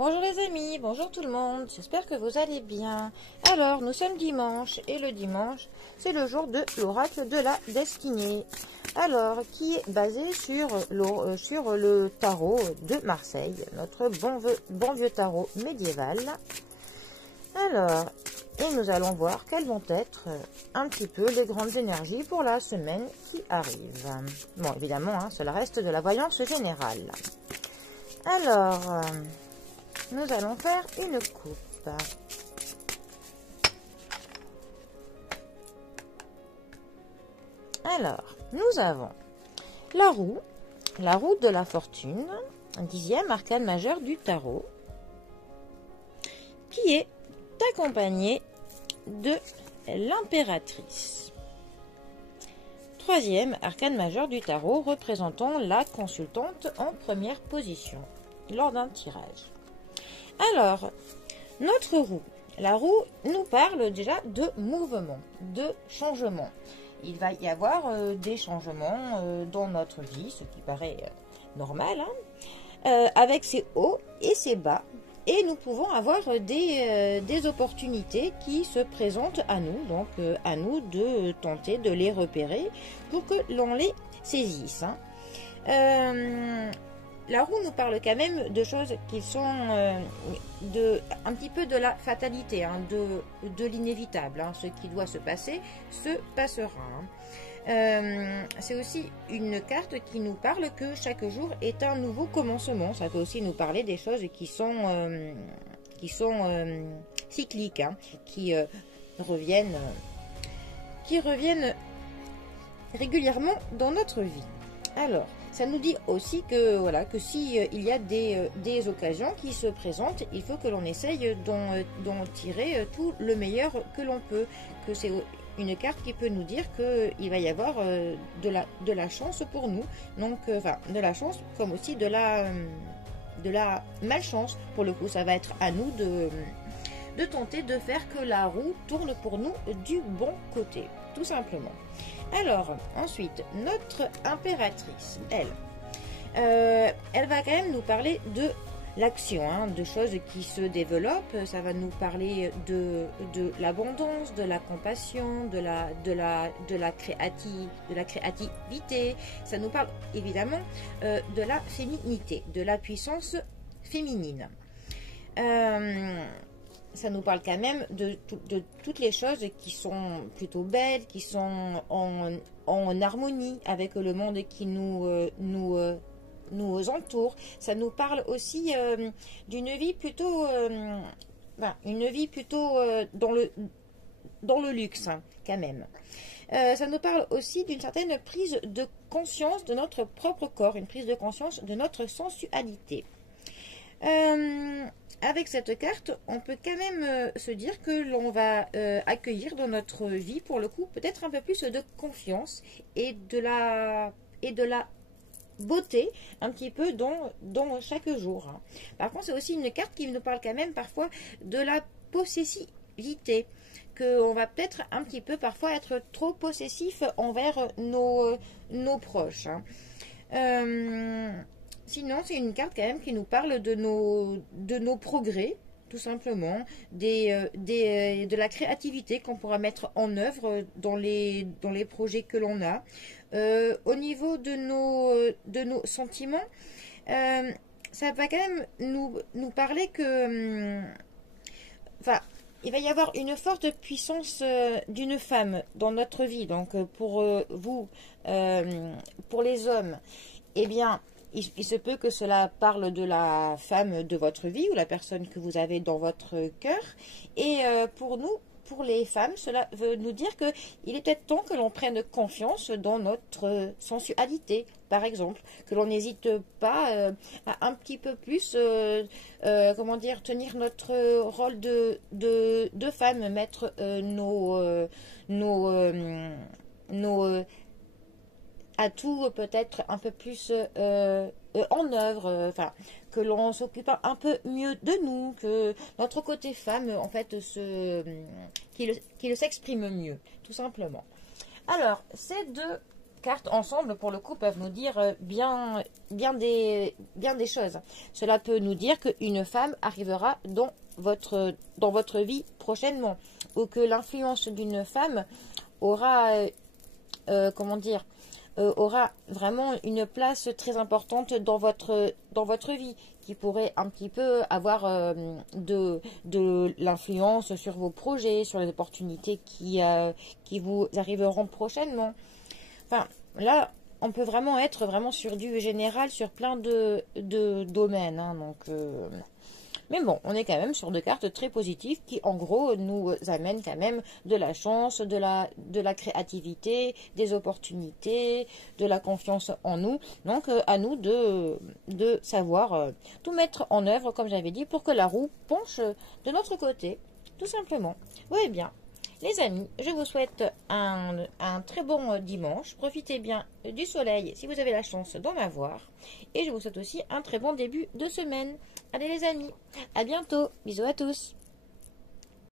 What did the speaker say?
Bonjour les amis, bonjour tout le monde, j'espère que vous allez bien. Alors, nous sommes dimanche et le dimanche, c'est le jour de l'oracle de la destinée. Alors, qui est basé sur le tarot de Marseille, notre bon vieux tarot médiéval. Alors, et nous allons voir quelles vont être un petit peu les grandes énergies pour la semaine qui arrive. Bon, évidemment, cela reste de la voyance générale. Alors, nous allons faire une coupe. Alors, nous avons la roue de la fortune, un 10e arcane majeur du tarot, qui est accompagné de l'impératrice. 3e arcane majeur du tarot, représentant la consultante en première position lors d'un tirage. Alors, notre roue, la roue nous parle déjà de mouvement, de changement. Il va y avoir des changements dans notre vie, ce qui paraît normal, avec ses hauts et ses bas. Et nous pouvons avoir des opportunités qui se présentent à nous, donc à nous de tenter de les repérer pour que l'on les saisisse. La roue nous parle quand même de choses qui sont un petit peu de la fatalité, de l'inévitable. Ce qui doit se passer se passera. C'est aussi une carte qui nous parle que chaque jour est un nouveau commencement. Ça peut aussi nous parler des choses qui sont cycliques, qui reviennent régulièrement dans notre vie. Alors, ça nous dit aussi que voilà, que si il y a des occasions qui se présentent, il faut que l'on essaye d'en tirer tout le meilleur que l'on peut. Que c'est une carte qui peut nous dire qu'il va y avoir de la chance pour nous. Donc, de la chance comme aussi de la malchance. Pour le coup, ça va être à nous de tenter de faire que la roue tourne pour nous du bon côté, tout simplement. Alors, ensuite, notre impératrice, elle va quand même nous parler de l'action, de choses qui se développent. Ça va nous parler de l'abondance, de la compassion, de la créativité. Ça nous parle évidemment de la féminité, de la puissance féminine. Ça nous parle quand même de toutes les choses qui sont plutôt belles, qui sont en harmonie avec le monde qui nous entoure. Ça nous parle aussi d'une vie plutôt, dans le luxe, quand même. Ça nous parle aussi d'une certaine prise de conscience de notre propre corps, une prise de conscience de notre sensualité. Avec cette carte, on peut quand même se dire que l'on va accueillir dans notre vie, pour le coup, peut-être un peu plus de confiance et de la beauté un petit peu dans chaque jour. Par contre, c'est aussi une carte qui nous parle quand même parfois de la possessivité, qu'on va peut-être un petit peu parfois être trop possessif envers nos proches. Sinon, c'est une carte quand même qui nous parle de nos progrès, tout simplement, de la créativité qu'on pourra mettre en œuvre dans les projets que l'on a. Au niveau de nos sentiments, ça va quand même nous parler que... il va y avoir une forte puissance d'une femme dans notre vie. Donc, pour vous, pour les hommes, eh bien... Il se peut que cela parle de la femme de votre vie ou la personne que vous avez dans votre cœur. Et pour nous, pour les femmes, cela veut nous dire qu'il est peut-être temps que l'on prenne confiance dans notre sensualité, par exemple. Que l'on n'hésite pas à un petit peu plus, tenir notre rôle de femme, mettre nos atouts peut-être un peu plus en œuvre, que l'on s'occupe un peu mieux de nous, que notre côté femme en fait qu'il s'exprime mieux, tout simplement. Alors, ces deux cartes ensemble, pour le coup, peuvent nous dire bien des choses. Cela peut nous dire qu'une femme arrivera dans votre vie prochainement, ou que l'influence d'une femme aura, comment dire, aura vraiment une place très importante dans votre vie, qui pourrait un petit peu avoir de l'influence sur vos projets, sur les opportunités qui vous arriveront prochainement. Enfin, là, on peut vraiment être vraiment sur du général, sur plein de domaines, hein, donc, mais bon, on est quand même sur deux cartes très positives qui, en gros, nous amènent quand même de la chance, de la créativité, des opportunités, de la confiance en nous. Donc, à nous de savoir tout mettre en œuvre, comme j'avais dit, pour que la roue penche de notre côté, tout simplement. Oui, bien. Les amis, je vous souhaite un très bon dimanche. Profitez bien du soleil si vous avez la chance d'en avoir. Et je vous souhaite aussi un très bon début de semaine. Allez les amis, à bientôt. Bisous à tous.